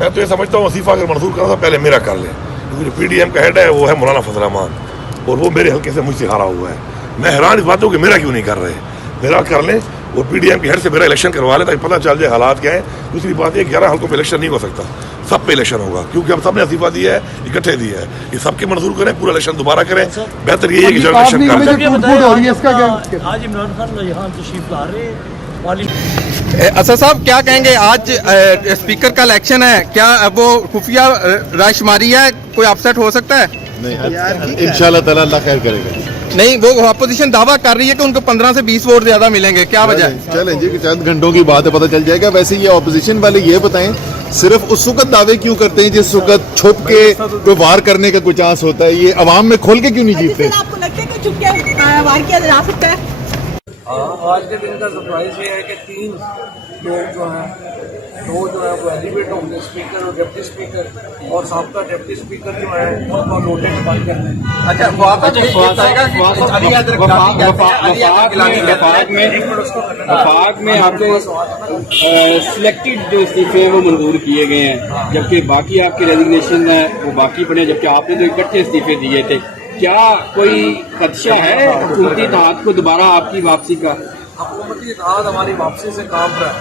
मैं तो ये समझता हूँ वजीफा अगर मंजूर करना था पहले मेरा कर ले, क्योंकि जो PDM का हेड है वो है मौलाना फजल रहमान और वो मेरे हल्के से मुझसे हारा हुआ है। मैं हैरान इस बात हूँ कि मेरा क्यों नहीं कर रहे, मेरा कर लें और PDM के हेड से मेरा इलेक्शन करवा ले ताकि पता चल जाए हालात क्या है। दूसरी बात ये 11 हल्कों पे इलेक्शन नहीं हो सकता, सब पे इलेक्शन होगा, क्योंकि हम सब ने वजीफा दिया है, इकट्ठे दिया है। ये सबके मंजूर करें, पूरा इलेक्शन दोबारा करें, बेहतर ये है कि जनरल इलेक्शन करें। आज इमरान खान यहाँ तशरीफ ला रहे असद साहब क्या कहेंगे, आज स्पीकर का इलेक्शन है, क्या वो खुफिया रायशुमारी है, कोई अपसेट हो सकता है? नहीं, इंशाल्लाह ताला अल्लाह खैर करेगा। नहीं, वो अपोजिशन दावा कर रही है कि उनको 15 से 20 वोट ज्यादा मिलेंगे, क्या वजह है? चलें जी, चंद घंटों की बात है, पता चल जाएगा। वैसे ये ऑपोजिशन वाले ये बताएं, सिर्फ उस वक्त दावे क्यों करते हैं जिस वक्त छुप के कोई वार करने का कोई चांस होता है, ये अवाम में खोल के क्यों नहीं जीतते? आपको लगता है कि छुप के वार किया जा सकता है? आज के दिन का सरप्राइज ये है कि 3 लोग जो हैं, 2 जो है वो एलिवेट होंगे, स्पीकर और डिप्टी स्पीकर, और साबका डिप्टी स्पीकर जो है उनको रोटेट बंद करना है। अच्छा, वफाक में आपके सिलेक्टेड जो इस्तीफे हैं वो मंजूर किए गए हैं, जबकि बाकी आपके रेजिग्नेशन है वो बाकी पड़े, जबकि आपने तो इकट्ठे इस्तीफे दिए थे। क्या कोई खदशा है हुकूमती इत्तेहाद को दोबारा आपकी वापसी का? हुकूमती इत्तेहाद हमारी वापसी से काम रहा है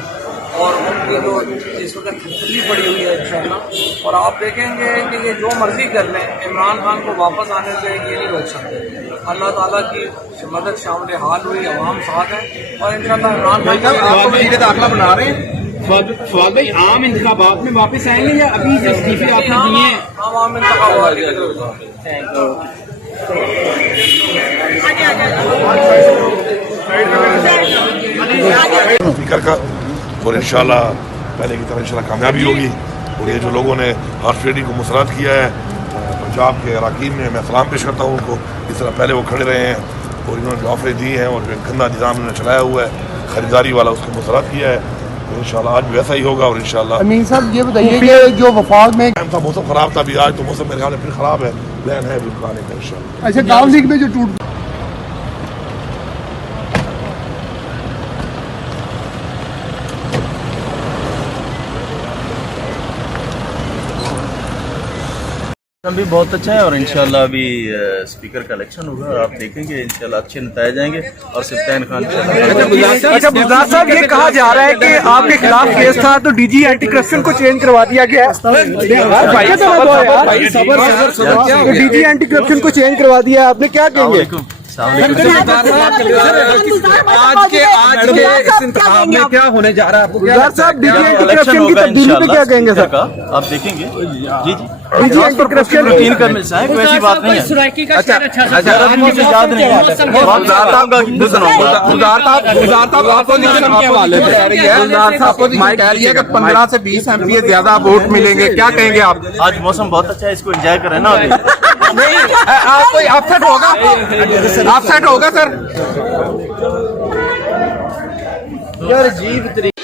और उनकी जो इस वक्त खिचड़ी पड़ी हुई है इंशाल्लाह, और आप देखेंगे कि ये जो मर्जी कर लें, इमरान खान को वापस आने से ये नहीं रोक सकते। अल्लाह ताला की मदद शामिल हाल हुई, अवाम साथ है और इंशाल्लाह इमरान खान दाखिला बना रहे हैं। फवाद भाई, आम इंतखाबात में वापस आएंगे या अभी जो इस्तीफे आपने दिए हैं? आम इंतखाबात स्पीकर का, और इंशाल्लाह पहले की तरह इंशाल्लाह कामयाबी होगी। और ये जो लोगों ने हॉर्स ट्रेडिंग को मुसरत किया है पंजाब के अराकीन में, मैं सलाम पेश करता हूँ उनको। इस तरह पहले वो खड़े रहे हैं और इन्होंने जो ऑफरें दी हैं और जो गंदा निज़ाम इन्होंने चलाया हुआ है खरीदारी वाला, उसको मुसरत किया है। तो इंशाल्लाह आज भी वैसा ही होगा। और इंशाल्लाह अमीन साहब ये बताइए कि जो वफाक में था मौसम ख़राब था, अभी आज तो मौसम मेरे ख्याल में फिर ख़राब है, प्लान है अभी आने का इंशाल्लाह। अच्छा, गाँव लीग में जो टूट भी बहुत अच्छा है और इंशाल्लाह अभी स्पीकर का इलेक्शन होगा और आप देखेंगे इंशाल्लाह अच्छे नतीजे जाएंगे और सिफ्तान खान। अच्छा गुलजार साहब, ये कहा जा रहा है कि आपके खिलाफ केस था तो DG एंटी करप्शन को चेंज करवा दिया गया है। तो DG एंटी करप्शन को चेंज करवा दिया, आपने क्या कहेंगे? आज के इस इंतखाब में क्या होने जा रहा है आपको? गुलजार साहब, DG एंटी करप्शन की तब्दीली पे क्या कहेंगे सर? आप देखेंगे जी जी DG एंटी करप्शन रूटीन का मिल है, कोई ऐसी बात नहीं है। अच्छा, मुझे याद नहीं है कह रही है कि 15 से 20 MP ज्यादा वोट मिलेंगे, क्या कहेंगे आप? आज मौसम बहुत अच्छा है, इसको एंजॉय करें ना। कोई अपसेट होगा? अपसेट होगा सर? यार अजीब तरीके